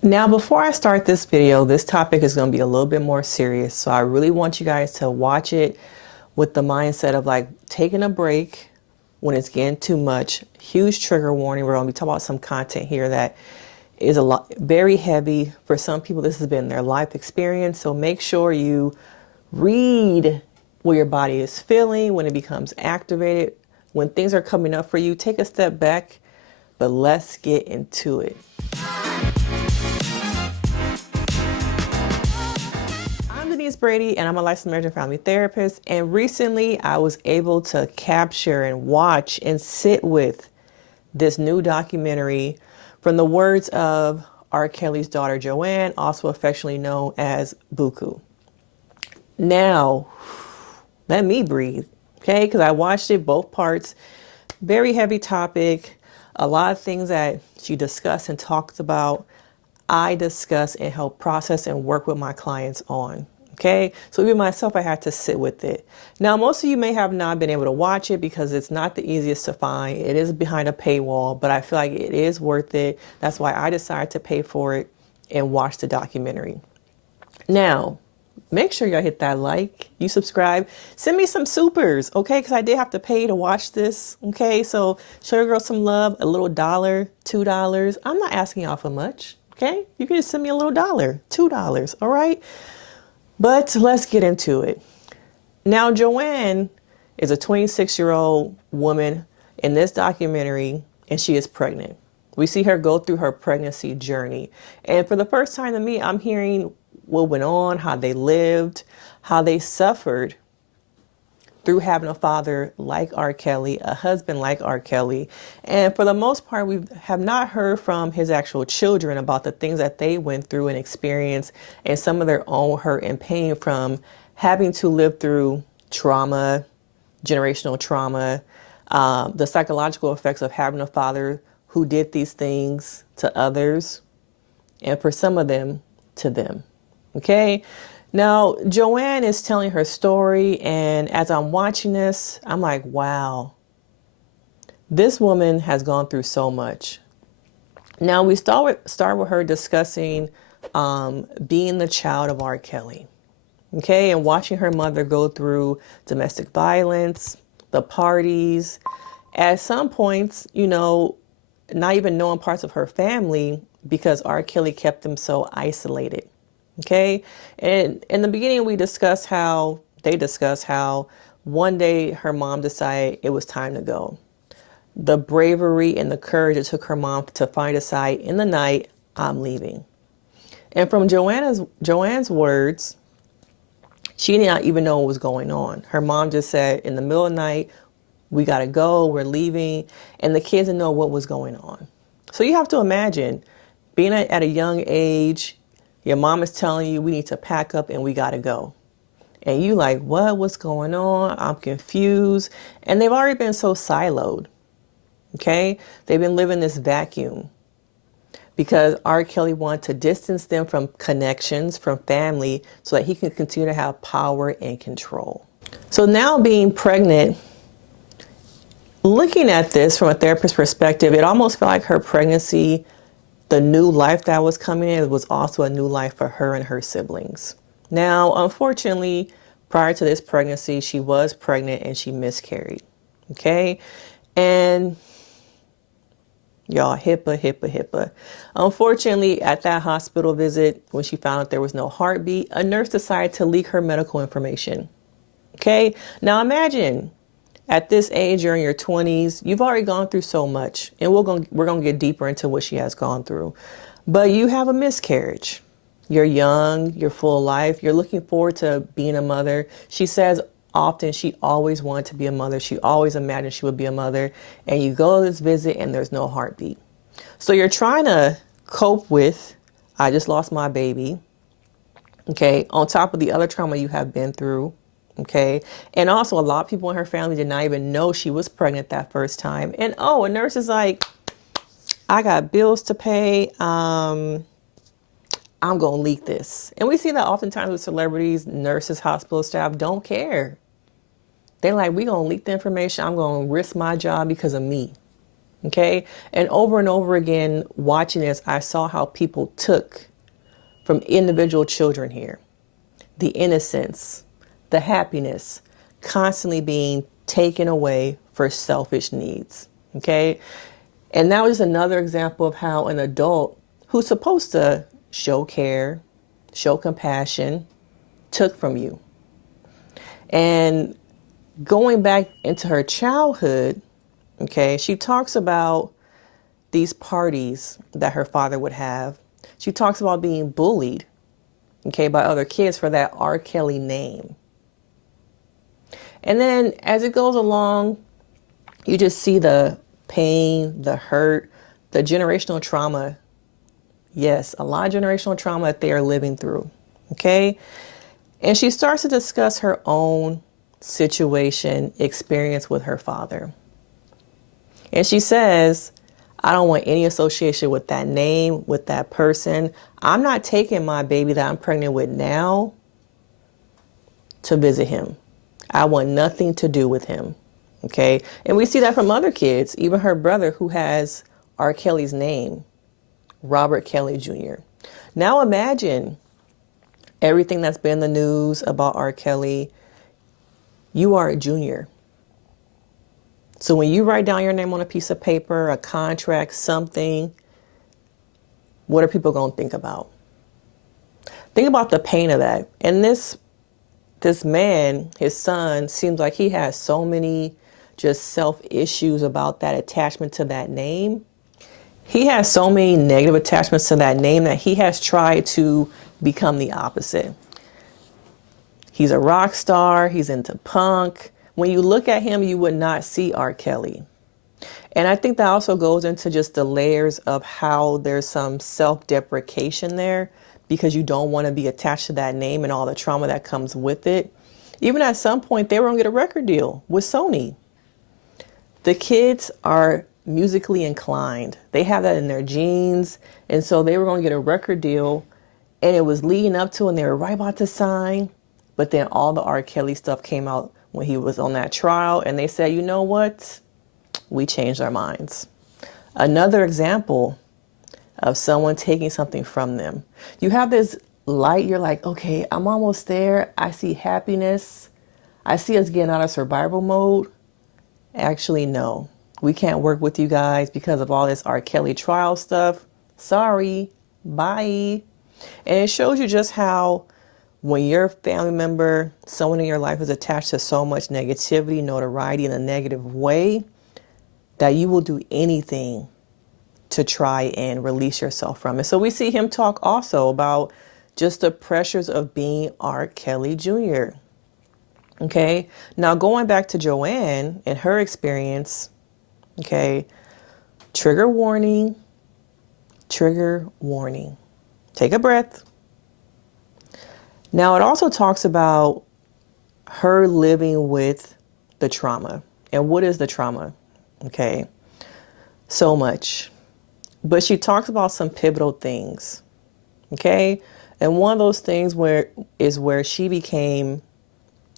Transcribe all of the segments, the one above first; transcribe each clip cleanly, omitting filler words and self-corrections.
Now, before I start this video, this topic is going to be a little bit more serious. So I really want you guys to watch it with the mindset of like taking a break when it's getting too much. Huge trigger warning. We're going to be talking about some content here that is a lot, very heavy. For some people, this has been their life experience. So make sure you read what your body is feeling when it becomes activated. When things are coming up for you, take a step back, but let's get into it. I'm Denise Brady, and I'm a licensed marriage and family therapist. And recently, I was able to capture and watch and sit with this new documentary from the words of R. Kelly's daughter, Joanne, also affectionately known as Buku. Now, let me breathe, okay? Because I watched it, both parts. Very heavy topic. A lot of things that she discussed and talked about, I discuss and help process and work with my clients on. Okay, so even myself, I had to sit with it. Now, most of you may have not been able to watch it because it's not the easiest to find. It is behind a paywall, but I feel like it is worth it. That's why I decided to pay for it and watch the documentary. Now, make sure y'all hit that like, you subscribe, send me some supers, okay? Because I did have to pay to watch this, okay? So show your girl some love, a little $1, $2. I'm not asking y'all for much, okay? You can just send me a little $1, $2, all right? But let's get into it. Now, Joanne is a 26-year-old woman in this documentary, and she is pregnant. We see her go through her pregnancy journey. And for the first time to me, I'm hearing what went on, how they lived, how they suffered through having a father like R. Kelly, a husband like R. Kelly. And for the most part, we have not heard from his actual children about the things that they went through and experienced and some of their own hurt and pain from having to live through trauma, generational trauma, the psychological effects of having a father who did these things to others, and for some of them, to them. Okay? Now, Joanne is telling her story, and as I'm watching this, I'm like, wow, this woman has gone through so much. Now, we start with her discussing being the child of R. Kelly, okay, and watching her mother go through domestic violence, the parties, at some points, not even knowing parts of her family because R. Kelly kept them so isolated. Okay. And in the beginning, they discussed how one day her mom decided it was time to go. The bravery and the courage it took her mom to find a site in the night, I'm leaving. And from Joanne's words, she did not even know what was going on. Her mom just said in the middle of the night, we got to go, we're leaving. And the kids didn't know what was going on. So you have to imagine being at a young age, your mom is telling you we need to pack up and we got to go. And you like, what? What's going on? I'm confused. And they've already been so siloed. Okay? They've been living this vacuum because R. Kelly wanted to distance them from connections, from family, so that he can continue to have power and control. So now being pregnant, looking at this from a therapist's perspective, it almost felt like her pregnancy, the new life that was coming in, was also a new life for her and her siblings. Now, unfortunately, prior to this pregnancy, she was pregnant and she miscarried. Okay? And y'all, HIPAA. Unfortunately, at that hospital visit, when she found out there was no heartbeat, a nurse decided to leak her medical information. Okay? Now imagine, at this age, you're in your 20s, you've already gone through so much, and we're going to get deeper into what she has gone through. But you have a miscarriage. You're young, you're full of life, you're looking forward to being a mother. She says often she always wanted to be a mother. She always imagined she would be a mother. And you go to this visit and there's no heartbeat. So you're trying to cope with, I just lost my baby, okay, on top of the other trauma you have been through. Okay. And also a lot of people in her family did not even know she was pregnant that first time. And a nurse is like, I got bills to pay. I'm going to leak this. And we see that oftentimes with celebrities, nurses, hospital staff don't care. They're like, we're going to leak the information. I'm going to risk my job because of me. Okay. And over again, watching this, I saw how people took from individual children here the innocence, the happiness, constantly being taken away for selfish needs. Okay. And that was another example of how an adult who's supposed to show care, show compassion, took from you. And going back into her childhood, okay, she talks about these parties that her father would have. She talks about being bullied, okay, by other kids for that R. Kelly name. And then as it goes along, you just see the pain, the hurt, the generational trauma. Yes, a lot of generational trauma that they are living through, okay? And she starts to discuss her own situation, experience with her father. And she says, I don't want any association with that name, with that person. I'm not taking my baby that I'm pregnant with now to visit him. I want nothing to do with him. Okay. And we see that from other kids, even her brother who has R. Kelly's name, Robert Kelly Jr. Now imagine everything that's been in the news about R. Kelly. You are a junior. So when you write down your name on a piece of paper, a contract, something, what are people going to think about? Think about the pain of that. And this man, his son, seems like he has so many just self issues about that attachment to that name. He has so many negative attachments to that name that he has tried to become the opposite. He's a rock star. He's into punk. When you look at him, you would not see R. Kelly. And I think that also goes into just the layers of how there's some self-deprecation there because you don't want to be attached to that name and all the trauma that comes with it. Even at some point, they were going to get a record deal with Sony. The kids are musically inclined. They have that in their genes. And so they were going to get a record deal and it was leading up to and they were right about to sign. But then all the R. Kelly stuff came out when he was on that trial and they said, you know what? We changed our minds. Another example of someone taking something from them. You have this light, you're like, okay, I'm almost there. I see happiness. I see us getting out of survival mode. Actually, no. We can't work with you guys because of all this R. Kelly trial stuff. Sorry. Bye. And it shows you just how when your family member, someone in your life is attached to so much negativity, notoriety in a negative way, that you will do anything to try and release yourself from it. So we see him talk also about just the pressures of being R. Kelly Jr. Okay. Now going back to Joanne and her experience, okay, trigger warning, trigger warning. Take a breath. Now it also talks about her living with the trauma. And what is the trauma? Okay. So much. But she talks about some pivotal things. Okay. And one of those things where she became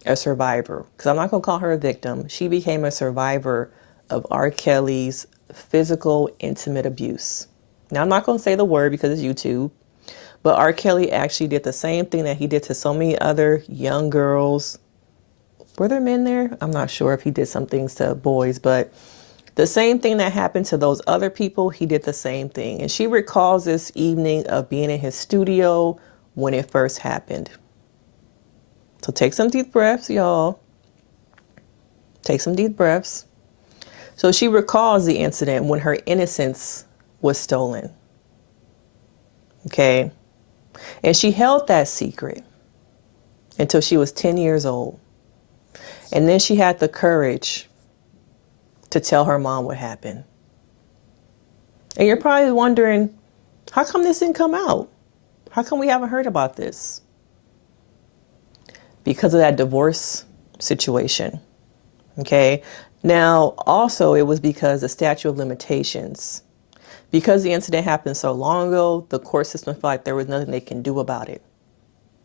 a survivor. Because I'm not going to call her a victim. She became a survivor of R. Kelly's physical, intimate abuse. Now I'm not going to say the word because it's YouTube. But R. Kelly actually did the same thing that he did to so many other young girls. Were there men there? I'm not sure if he did some things to boys, but the same thing that happened to those other people, he did the same thing. And she recalls this evening of being in his studio when it first happened. So take some deep breaths, y'all. Take some deep breaths. So she recalls the incident when her innocence was stolen. Okay. And she held that secret until she was 10 years old. And then she had the courage to tell her mom what happened. And you're probably wondering, how come this didn't come out? How come we haven't heard about this? Because of that divorce situation. Okay. Now, also, it was because the statute of limitations. Because the incident happened so long ago, the court system felt like there was nothing they can do about it,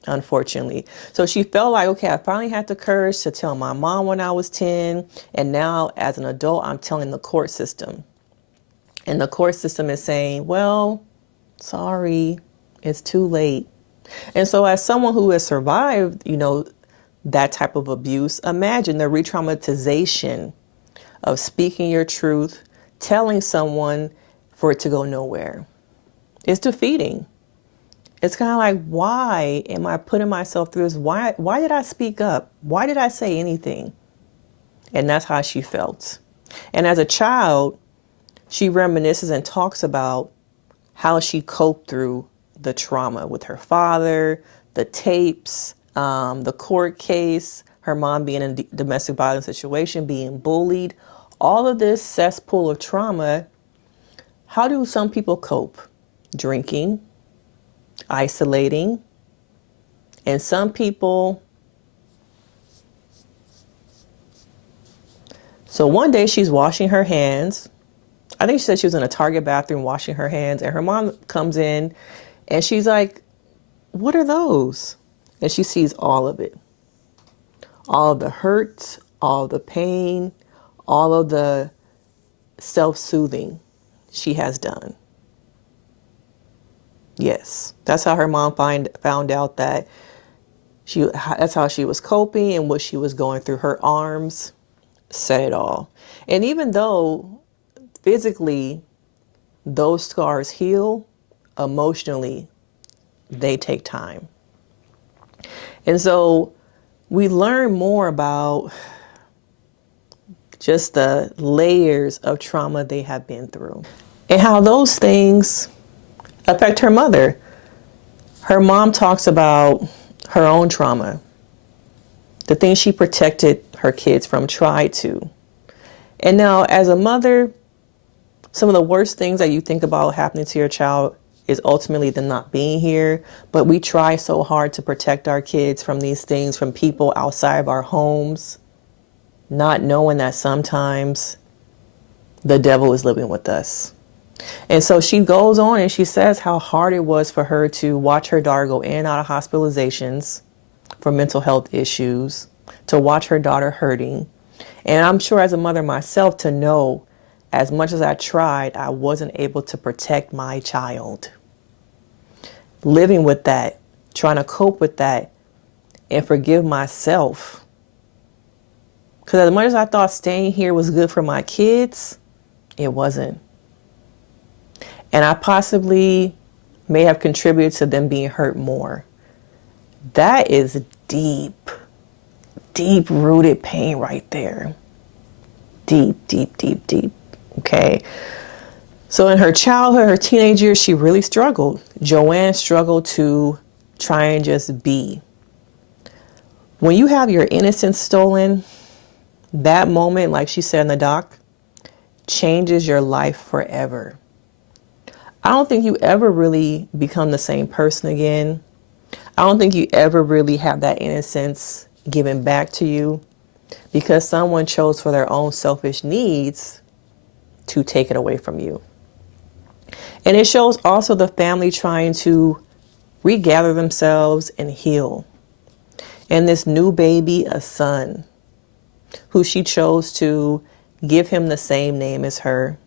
unfortunately. So she felt like, okay, I finally had the courage to tell my mom when I was 10, and now as an adult, I'm telling the court system. And the court system is saying, well, sorry, it's too late. And so as someone who has survived, that type of abuse, imagine the re-traumatization of speaking your truth, telling someone for it to go nowhere. It's defeating. It's kind of like, why am I putting myself through this? Why did I speak up? Why did I say anything? And that's how she felt. And as a child, she reminisces and talks about how she coped through the trauma with her father, the tapes, the court case, her mom being in a domestic violence situation, being bullied, all of this cesspool of trauma. How do some people cope? Drinking, isolating, and some people. So one day she's washing her hands. I think she said she was in a Target bathroom washing her hands, and her mom comes in and she's like, what are those? And she sees all of it. All of the hurt, all of the pain, all of the self-soothing she has done. Yes, that's how her mom found out that that's how she was coping and what she was going through. Her arms said it all. And even though physically those scars heal, emotionally they take time. And so we learn more about just the layers of trauma they have been through and how those things affect her mother. Her mom talks about her own trauma, the things she protected her kids from, tried to. And now as a mother, some of the worst things that you think about happening to your child is ultimately them not being here. But we try so hard to protect our kids from these things, from people outside of our homes, not knowing that sometimes the devil is living with us. And so she goes on and she says how hard it was for her to watch her daughter go in and out of hospitalizations for mental health issues, to watch her daughter hurting. And I'm sure as a mother myself, to know as much as I tried, I wasn't able to protect my child. Living with that, trying to cope with that, and forgive myself. Because as much as I thought staying here was good for my kids, it wasn't. And I possibly may have contributed to them being hurt more. That is deep, deep rooted pain right there. Deep, deep, deep, deep. Okay. So in her childhood, her teenage years, she really struggled. Joanne struggled to try and just be. When you have your innocence stolen, that moment, like she said in the doc, changes your life forever. I don't think you ever really become the same person again. I don't think you ever really have that innocence given back to you because someone chose for their own selfish needs to take it away from you. And it shows also the family trying to regather themselves and heal. And this new baby, a son, who she chose to give him the same name as her,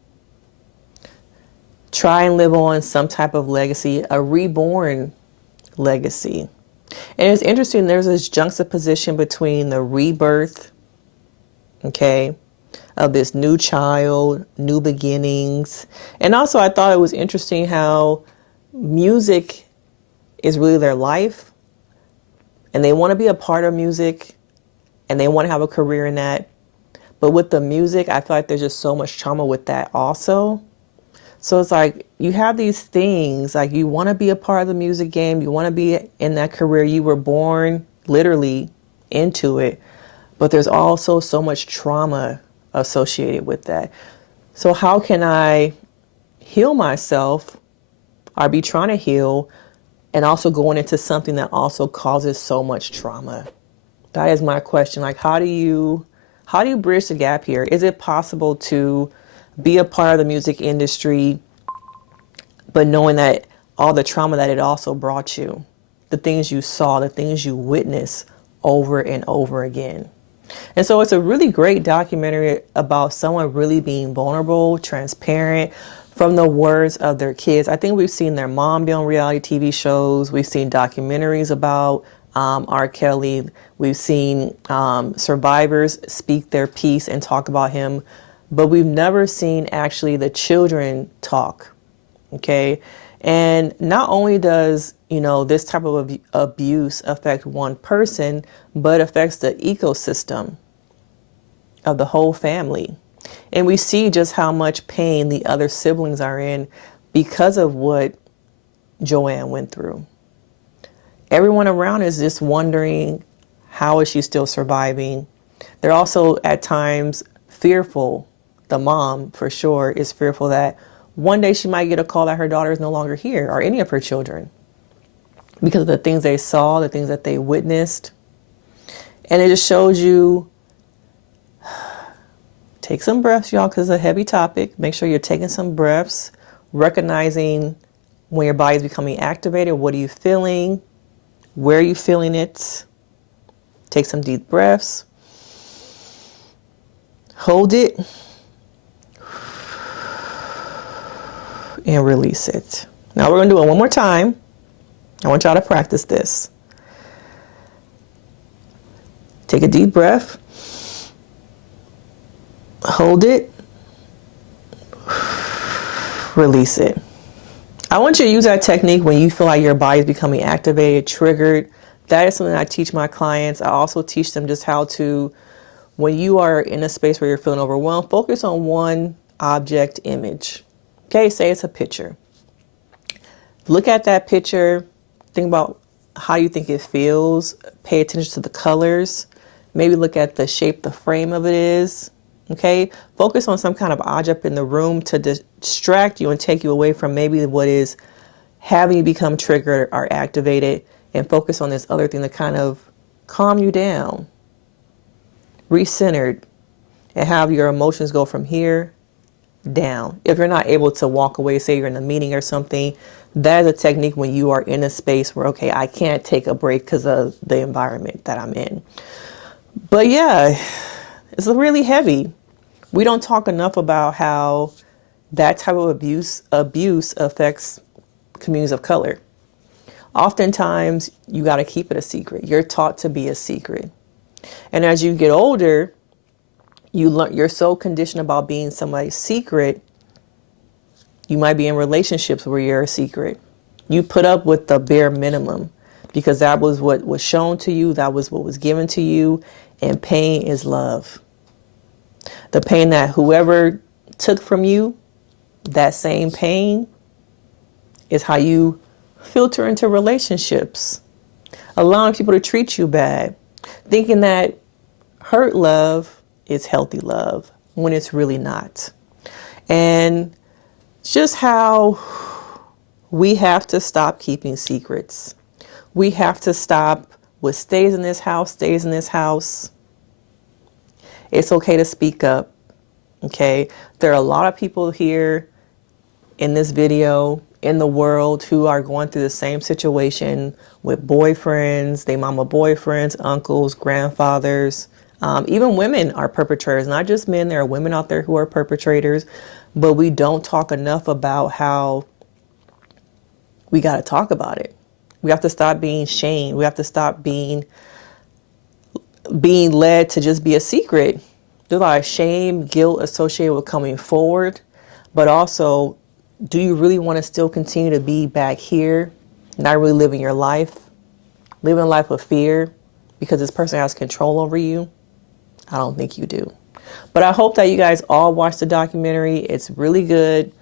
try and live on some type of legacy, a reborn legacy. And it's interesting, there's this juxtaposition between the rebirth, okay, of this new child, new beginnings. And also I thought it was interesting how music is really their life and they want to be a part of music and they want to have a career in that. But with the music, I feel like there's just so much trauma with that also. So it's like you have these things, like you want to be a part of the music game. You want to be in that career. You were born literally into it. But there's also so much trauma associated with that. So how can I heal myself or be trying to heal and also going into something that also causes so much trauma? That is my question. Like, how do you bridge the gap here? Is it possible to be a part of the music industry, but knowing that all the trauma that it also brought you, the things you saw, the things you witnessed over and over again? And so it's a really great documentary about someone really being vulnerable, transparent, from the words of their kids. I think we've seen their mom be on reality TV shows. We've seen documentaries about R. Kelly. We've seen survivors speak their piece and talk about him, but we've never seen actually the children talk. Okay. And not only does, this type of abuse affect one person, but affects the ecosystem of the whole family. And we see just how much pain the other siblings are in because of what Joanne went through. Everyone around is just wondering, how is she still surviving? They're also at times fearful. The mom, for sure, is fearful that one day she might get a call that her daughter is no longer here, or any of her children, because of the things they saw, the things that they witnessed. And it just shows you, take some breaths, y'all, because it's a heavy topic. Make sure you're taking some breaths, recognizing when your body is becoming activated. What are you feeling? Where are you feeling it? Take some deep breaths. Hold it. And release it. Now we're going to do it one more time. I want y'all to practice this. Take a deep breath. Hold it. Release it. I want you to use that technique when you feel like your body is becoming activated, triggered. That is something I teach my clients. I also teach them just how to, when you are in a space where you're feeling overwhelmed, focus on one object image. Okay, say it's a picture. Look at that picture. Think about how you think it feels. Pay attention to the colors. Maybe look at the shape the frame of it is. Okay, focus on some kind of object in the room to distract you and take you away from maybe what is having you become triggered or activated, and focus on this other thing to kind of calm you down, recentered, and have your emotions go from here down. If you're not able to walk away, say you're in a meeting or something, that is a technique when you are in a space where, okay, I can't take a break because of the environment that I'm in. But yeah, it's really heavy. We don't talk enough about how that type of abuse affects communities of color. Oftentimes, you got to keep it a secret. You're taught to be a secret. And as you get older, you're so conditioned about being somebody's secret. You might be in relationships where you're a secret. You put up with the bare minimum because that was what was shown to you. That was what was given to you. And pain is love. The pain that whoever took from you, that same pain is how you filter into relationships. Allowing people to treat you bad. Thinking that hurt love is healthy love when it's really not. And just how we have to stop keeping secrets. We have to stop what stays in this house, stays in this house. It's okay to speak up. Okay. There are a lot of people here in this video in the world who are going through the same situation with boyfriends, they mama boyfriends, uncles, grandfathers. Even women are perpetrators, not just men. There are women out there who are perpetrators, but we don't talk enough about how we got to talk about it. We have to stop being shamed. We have to stop being led to just be a secret. There's a lot of shame, guilt associated with coming forward, but also, do you really want to still continue to be back here, not really living your life, living a life of fear because this person has control over you? I don't think you do. But I hope that you guys all watch the documentary. It's really good.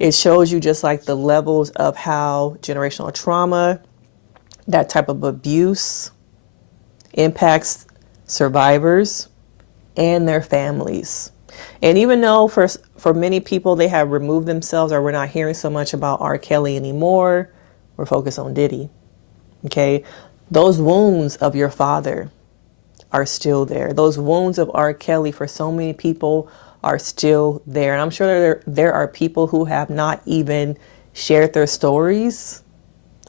It shows you just like the levels of how generational trauma, that type of abuse, impacts survivors and their families. And even though for many people they have removed themselves, or we're not hearing so much about R. Kelly anymore, we're focused on Diddy. Okay, those wounds of your father are still there. Those wounds of R. Kelly for so many people are still there. And I'm sure there are people who have not even shared their stories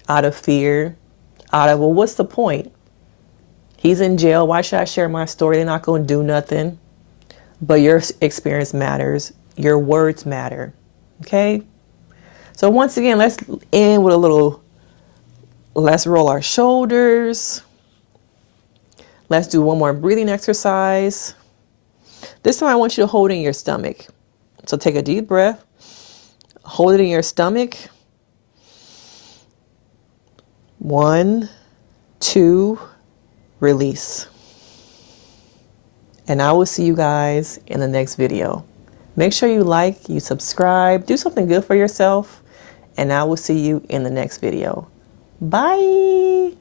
out of fear, out of, well, what's the point? He's in jail. Why should I share my story? They're not going to do nothing. But your experience matters. Your words matter. Okay. So once again, let's end with a little, let's roll our shoulders. Let's do one more breathing exercise. This time I want you to hold it in your stomach. So take a deep breath, hold it in your stomach. 1, 2, release. And I will see you guys in the next video. Make sure you like, you subscribe, do something good for yourself, and I will see you in the next video. Bye.